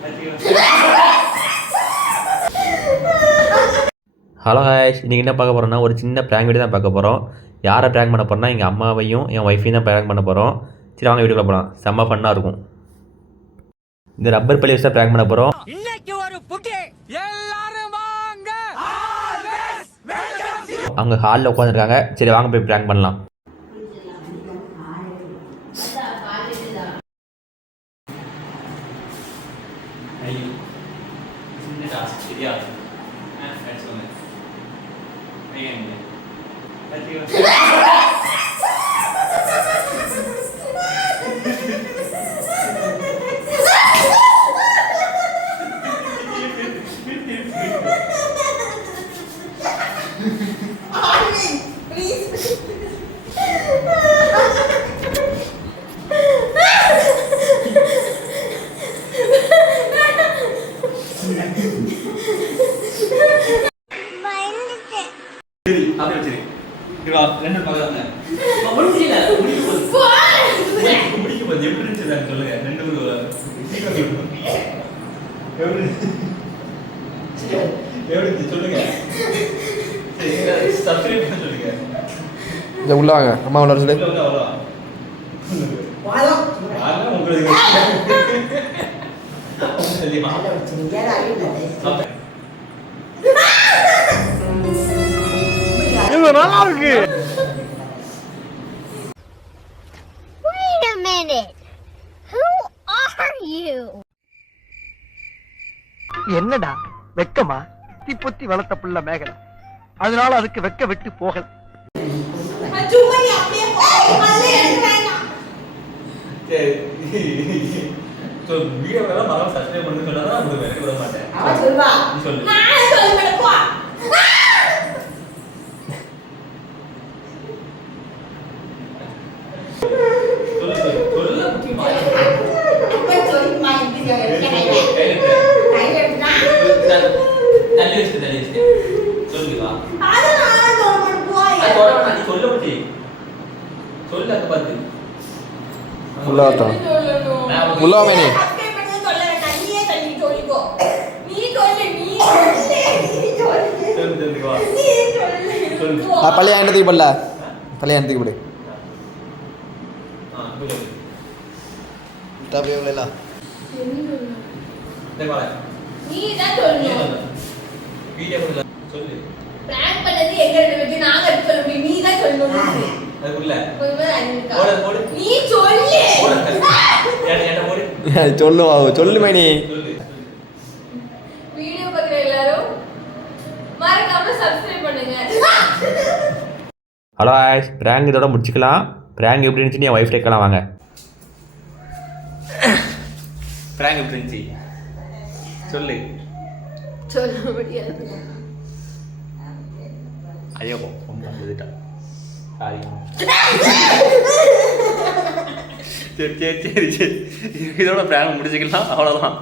Hello guys, இன்றைக்கி என்ன பார்க்க போகிறோம்னா ஒரு சின்ன ப்ராங்க் வீடியோ தான் பார்க்க போகிறோம். யாரை ப்ராங்க் பண்ண போகிறோம்னா எங்கள் அம்மாவையும் என் ஒய்ஃபையும் தான் ப்ராங்க் பண்ண போகிறோம். சரி வாங்க வீடியோக்குள்ள போகலாம். செம்ம ஃபன்னாக இருக்கும். இந்த ரப்பர் பள்ளி வச்சு தான் ப்ராங்க் பண்ண போகிறோம். அவங்க ஹாலில் உட்காந்துருக்காங்க. சரி வாங்க போய் ப்ராங்க் பண்ணலாம். உள்ள வாங்க, அம்மா உள்ள சொல்லு. நல்லா இருக்கு. Wait a minute. Who are you? என்னடா வெக்கமா? தீப்பொத்தி வளர்த்த புள்ள மேகலை, அதனால அதுக்கு வெக்க விட்டு போகல. பழைய ஆண்டதுக்கு போடல, பழைய ஆண்டதுக்கு போடு. சொல்லு மணி. ஹலோ காய்ஸ், ப்ராங்க் இதோட முடிச்சுக்கலாம். ப்ராங்க் எப்படி இருந்துச்சுன்னு என் ஒய்ஃப் கேட்கலாம் வாங்க. ப்ராங்க் எப்படி இருந்துச்சு சொல்லு. சொல்ல முடியாது. ஐயோ சாரி. சரி சரி சரி சரி, இதோட ப்ராங்க் முடிச்சுக்கலாம். அவ்வளோதான்.